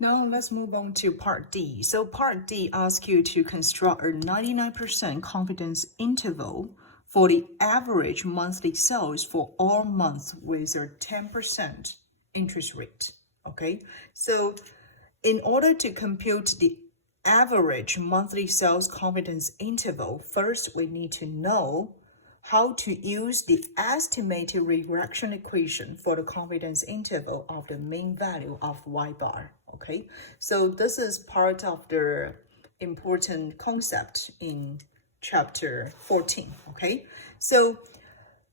Now let's move on to part D. So part D asks you to construct a 99% confidence interval for the average monthly sales for all months with a 10% interest rate. Okay, so in order to compute the average monthly sales confidence interval, first we need to know how to use the estimated regression equation for the confidence interval of the mean value of y bar. Okay, so this is part of the important concept in chapter 14. Okay, so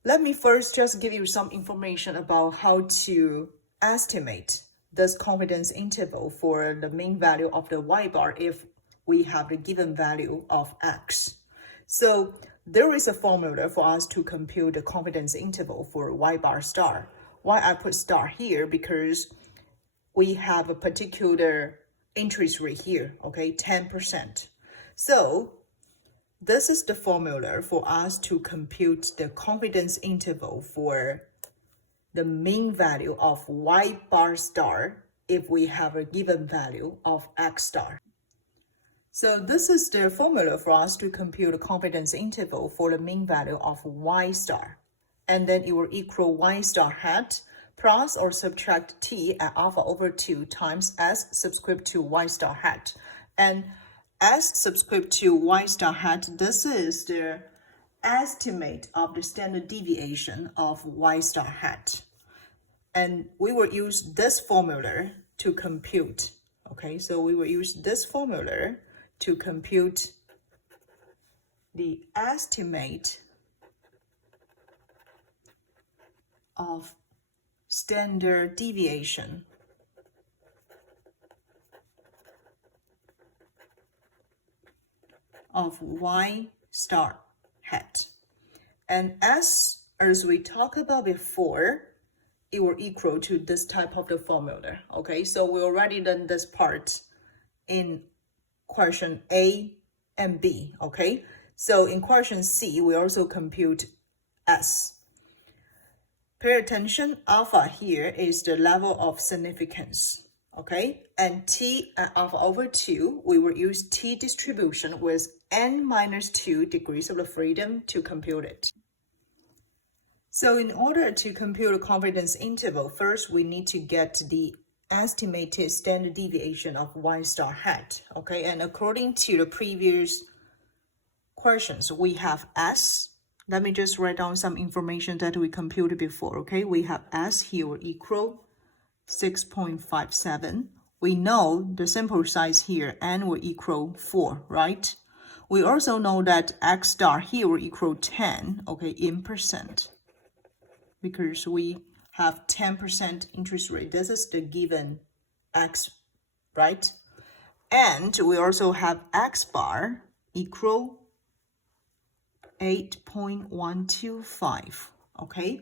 let me first just give you some information about how to estimate this confidence interval for the mean value of the y bar if we have the given value of x. So there is a formula for us to compute the confidence interval for y bar star. Why I put star here? Because we have a particular interest rate here, okay, 10%. So this is the formula for us to compute the confidence interval for the mean value of y bar star if we have a given value of x star. So this is the formula for us to compute the confidence interval for the mean value of y star. And then it will equal y star hat plus or subtract t at alpha over 2 times s subscript to y star hat. And s subscript to y star hat, this is the estimate of the standard deviation of y star hat. And we will use this formula to compute. Okay, so we will use this formula to compute the estimate of standard deviation of y star hat. And as we talked about before, it will equal to this type of the formula. Okay, so we already done this part in question A and B. Okay, so in question C, we also compute S. Pay attention, alpha here is the level of significance, okay? And t at alpha over 2, we will use t distribution with n minus 2 degrees of freedom to compute it. So in order to compute a confidence interval, first we need to get the estimated standard deviation of y star hat, okay? And according to the previous questions, we have S. Let me just write down some information that we computed before, okay? We have S here will equal 6.57. We know the sample size here, n will equal 4, right? We also know that x star here will equal 10, okay, in percent, because we have 10% interest rate. This is the given x, right? And we also have x bar equal 8.125, okay?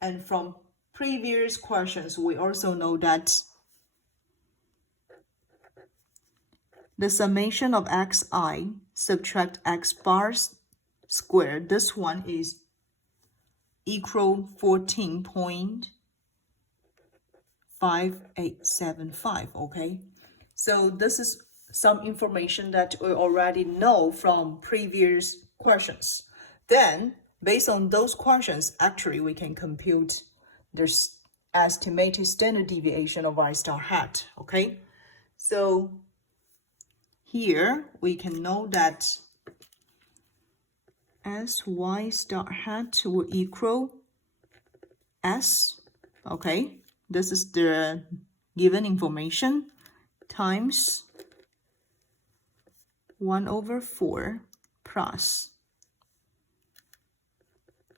And from previous questions, we also know that the summation of xi subtract x bars squared, this one is equal 14.5875, okay? So this is some information that we already know from previous questions. Then, based on those questions, actually we can compute the estimated standard deviation of y star hat, okay? So here we can know that sy star hat will equal s, okay? This is the given information times 1 over 4 plus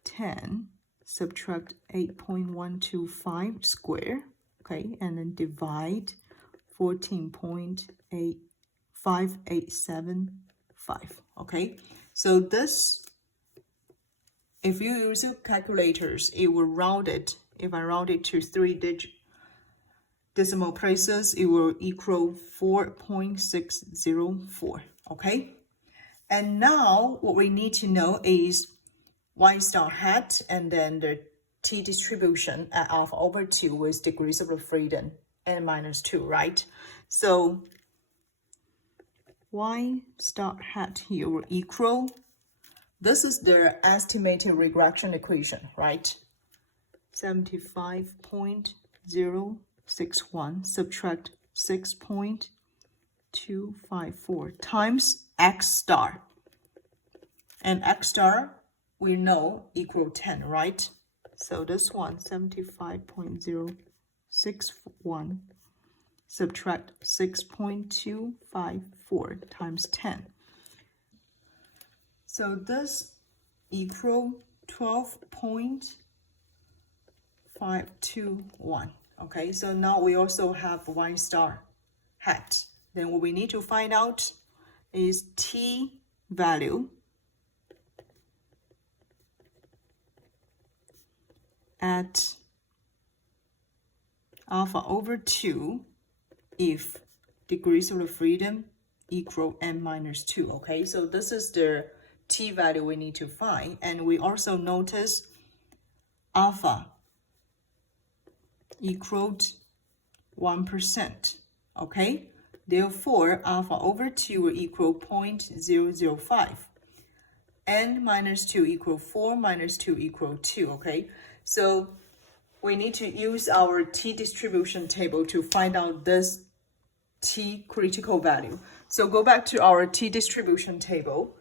10 subtract 8.125 square, okay, and then divide 14.5875, okay? So this, if you use your calculators, it will round it. If I round it to 3 decimal places, it will equal 4.604, okay? And now what we need to know is y star hat and then the t distribution at alpha over 2 with degrees of freedom n minus 2, right? So y star hat here will equal, this is the estimated regression equation, right? 75.061 subtract 6.254 times x star. And x star, we know, equal 10, right? So this one, 75.061 subtract 6.254 times 10. So this equal 12.521. Okay, so now we also have y star hat. Then what we need to find out is t value at alpha over 2 if degrees of freedom equal n minus 2. Okay, so this is the t value we need to find. And we also notice alpha equaled 1%. Okay, therefore alpha over 2 will equal 0.005. n minus 2 equal 4 minus 2 equal 2. Okay, so we need to use our t distribution table to find out this t critical value. So go back to our t distribution table.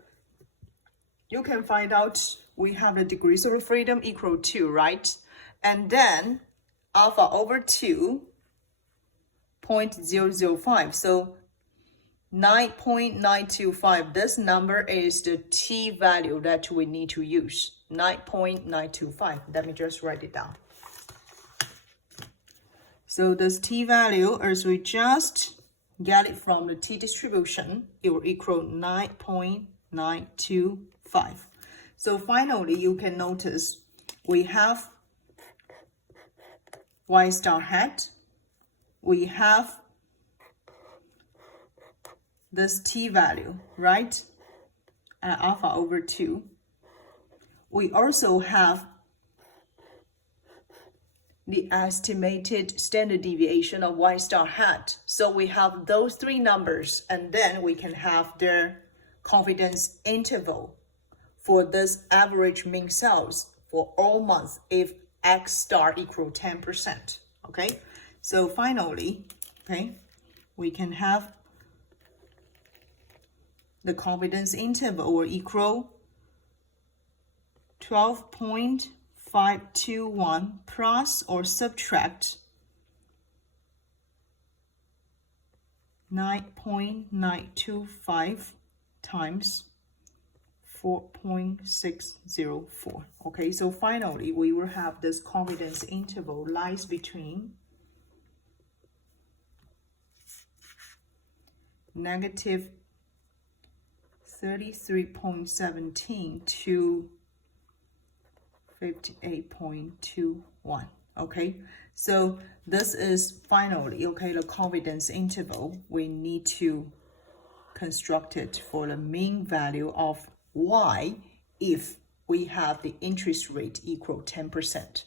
You can find out we have the degrees of freedom equal 2, right? And then alpha over 2, 0.005. So 9.925, this number is the t value that we need to use. 9.925. Let me just write it down. So this t value, as we just get it from the t distribution, it will equal 9.925. So finally, you can notice we have y star hat, we have this t value, right, at alpha over 2. We also have the estimated standard deviation of y star hat. So we have those three numbers, and then we can have the confidence interval for this average mean sales for all months if x star equal 10%. Okay, so finally, okay, we can have the confidence interval will equal 12.521 plus or subtract 9.925 times 4.604. Okay, so finally we will have this confidence interval lies between negative 33.17 to 58.21. Okay, so this is finally, okay, the confidence interval we need to construct it for the mean value of y if we have the interest rate equal 10%.